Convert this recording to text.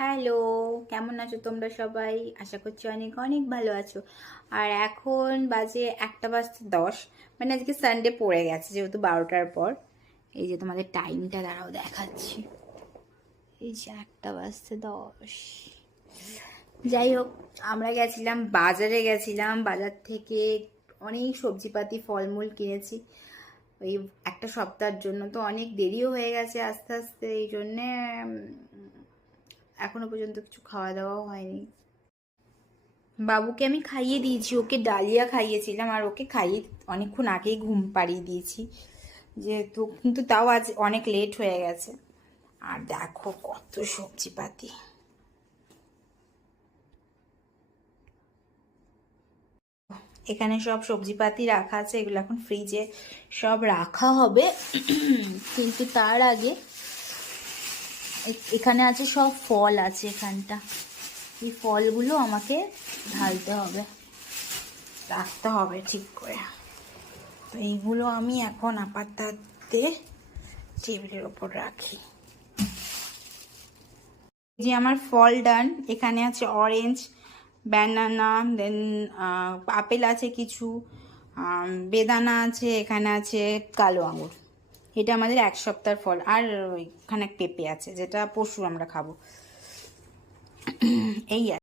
Hello, কেমন আছো তোমরা সবাই? আশা করছি অনেক অনেক ভালো আছো। আর এখন বাজে 1:10, মানে আজকে সানডে পড়ে গেছে যেহেতু 12টার পর। এই যে তোমাদের টাইমটা দাঁড়াও দেখাচ্ছি। এই যে 1:10। যাই হোক, আমরা গেছিলাম বাজারে, বাজার থেকে অনেক সবজিপাতি ফলমূল কিনেছি ওই একটা সপ্তাহের জন্য। তো অনেক দেরিও হয়ে গেছে আস্তে আস্তে, এই জন্যে এখনো পর্যন্ত কিছু খাওয়া দাওয়াও হয়নি। বাবুকে আমি খাইয়ে দিয়েছি, ওকে ডালিয়া খাইয়েছিলাম আর ওকে খাইয়ে অনেকক্ষণ আগেই ঘুম পাড়িয়ে দিয়েছি যেহেতু, কিন্তু তাও আজ অনেক লেট হয়ে গেছে। আর দেখো কত সবজিপাতি, এখানে সব সবজিপাতি রাখা আছে, এগুলো এখন ফ্রিজে সব রাখা হবে। কিন্তু তার আগে এখানে আছে সব ফল আছে এখানটা, এই ফলগুলো আমাকে ঢালতে হবে, রাখতে হবে ঠিক করে। তো এইগুলো আমি এখন আপাততে টেবিলের ওপর রাখি। এই যে আমার ফল ডান, এখানে আছে অরেঞ্জ, ব্যানানা, দেন আপেল আছে কিছু, বেদানা আছে, এখানে আছে কালো আঙুর। এটা আমাদের এক সপ্তাহের ফল। আর ওইখানে পেঁপে আছে যেটা পরশু আমরা খাবো। এই